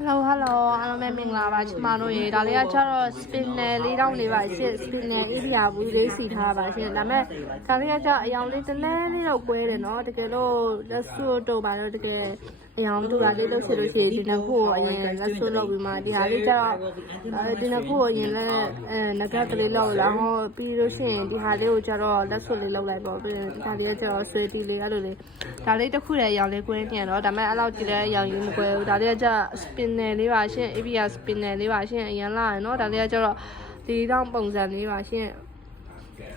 Hello，အားလုံးပဲမင်္ဂလာပါချမတို့ရေဒါလေးကကျတော့ spinner လေးတောင်းနေပါရှင့် spinner area ဘူးလေးစီထားပါရှင့်ဒါမဲ့ဒါလေးကကျအယောင်လေးတလဲလေးတော့ကွဲတယ်နော်တကယ်လို့လက်စွပ်တော့ပါတော့တကယ်အယောင်တူတာလေးလို့ရှိလို့ရှိရင်ဒီနှစ်ခုကိုအရင်လက်စွပ်လုပ်ပြီးမှဒီဟာလေးကျတော့ဒီနှစ်ခုကိုအရင်လက်ငကတ်ကလေးလုပ်လာဟောပြီးလို့ရှိရင်ဒီဟာလေးကိုကျတော့လက်စွပ်လေးလုပ်လိုက်ပေါ့ပြီးဒီဟာလေးကကျတော့ဆွေးတီလေးအဲ့လိုလေးဒါလေးတစ်ခုတည်းအယောင်လေးကွဲနေတော့ဒါမဲ့အဲ့လောက်ကြည့်တဲ့အယောင်ကြီးမကွဲဘူးဒါလေးကကျ spinner လေးပါရှင့် ABS spinner လေးပါရှင့်အရင်လာရနော်ဒါလေးကကျတော့ဒီတောင်ပုံစံလေးပါရှင့်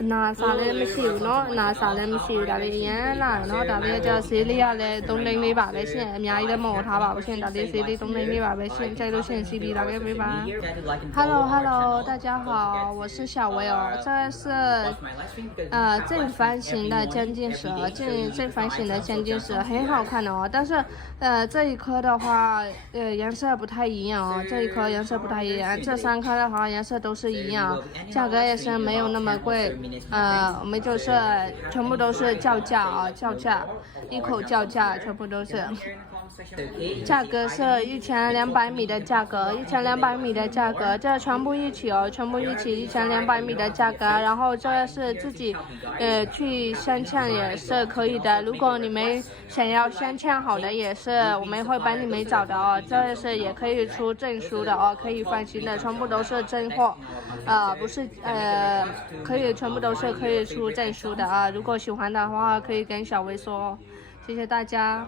အနာစာလည်းမရှိဘူးเนาะအနာစာလည်းမရှိဘူးဒါလေးအရင်လာเนาะဒါလေးကကျဈေးလေးကလည်း3သိန်းလေးပါပဲရှင့်အများကြီးလည်းမဟုတ်ထားပါဘူးရှင့်ဒါလေးဈေးလေး3သိန်းလေးပါပဲရှင့်ကြိုက်လို့ရှင့် CB လာခဲ့ပေးပါ Hello 大家好我是小薇哦这是正方形的将近蛇正方形的将近蛇很好看哦但是这一颗的话颜色不太一样哦这一颗颜色不太一样这3颗的话颜色都是一样价格也是没有那么贵我们就是全部都是叫价啊叫价一口叫价全部都是价格是1200米的价格1200米的价格这全部一起哦全部一起1200米的价格然后这是自己去镶嵌也是可以的如果你们想要镶嵌好的也是我们会帮你们找的哦这是也可以出证书的哦可以放心的全部都是真货不是可以全部都是可以出证书的啊如果喜欢的话可以跟小薇说谢谢大家